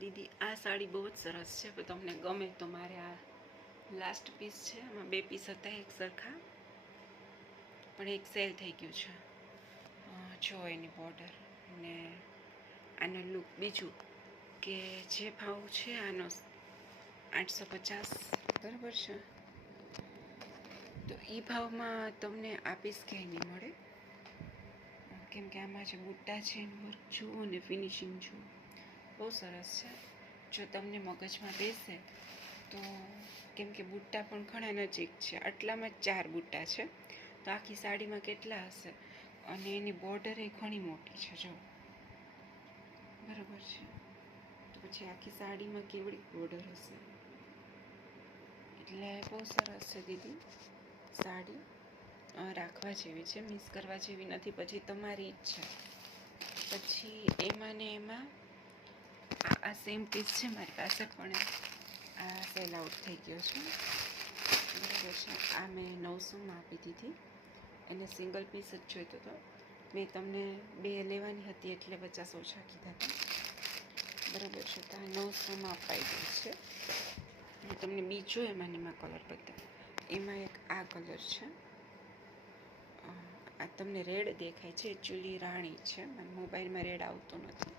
દીદી આ સાડી બહુ જ સરસ છે, પણ તમને ગમે તો મારે આ લાસ્ટ પીસ છે. આમાં 2 પીસ હતા એક સરખા, પણ એક સેલ થઈ ગયું છે. જો એની બોર્ડર ને આનો લુક. બીજું કે જે ભાવ છે આનો 850 બરાબર છે, તો એ ભાવમાં તમને આ પીસ ક્યાંય નહીં મળે, કેમ કે આમાં જે બુટ્ટા છે એનું વર્ક જુઓ અને ફિનિશિંગ જુઓ, બહુ સરસ છે. જો તમને મગજમાં બેસે તો, કેમ કે બુટ્ટા પણ ઘણા નજીક છે, આટલામાં જ 4 બુટ્ટા છે, તો આખી સાડીમાં કેટલા હશે, અને એની બોર્ડર એ ઘણી મોટી છે જો, બરાબર છે. તો પછી આખી સાડીમાં કેવડી બોર્ડર હશે, એટલે બહુ સરસ છે દીદી સાડી. રાખવા જેવી છે, મિસ કરવા જેવી નથી, પછી તમારી ઈચ્છા. પછી એમાં ને એમાં આ સેમ પીસ છે મારી પાસે, પણ આ સેલ આઉટ થઈ ગયો છે, બરાબર છે. આ મેં 900માં આપી દીધી, એને સિંગલ પીસ જ જોઈતો હતો. મેં તમને 2 લેવાની હતી એટલે 50 ઓછા કીધા હતા, બરાબર છે. તો આ 900માં અપાઈ ગયું છે. હું તમને બીજો એમાં કલર બતાવું. એમાં એક આ કલર છે, આ તમને રેડ દેખાય છે, એકચ્યુઅલી રાણી છે, મને મોબાઈલમાં રેડ આવતો નથી.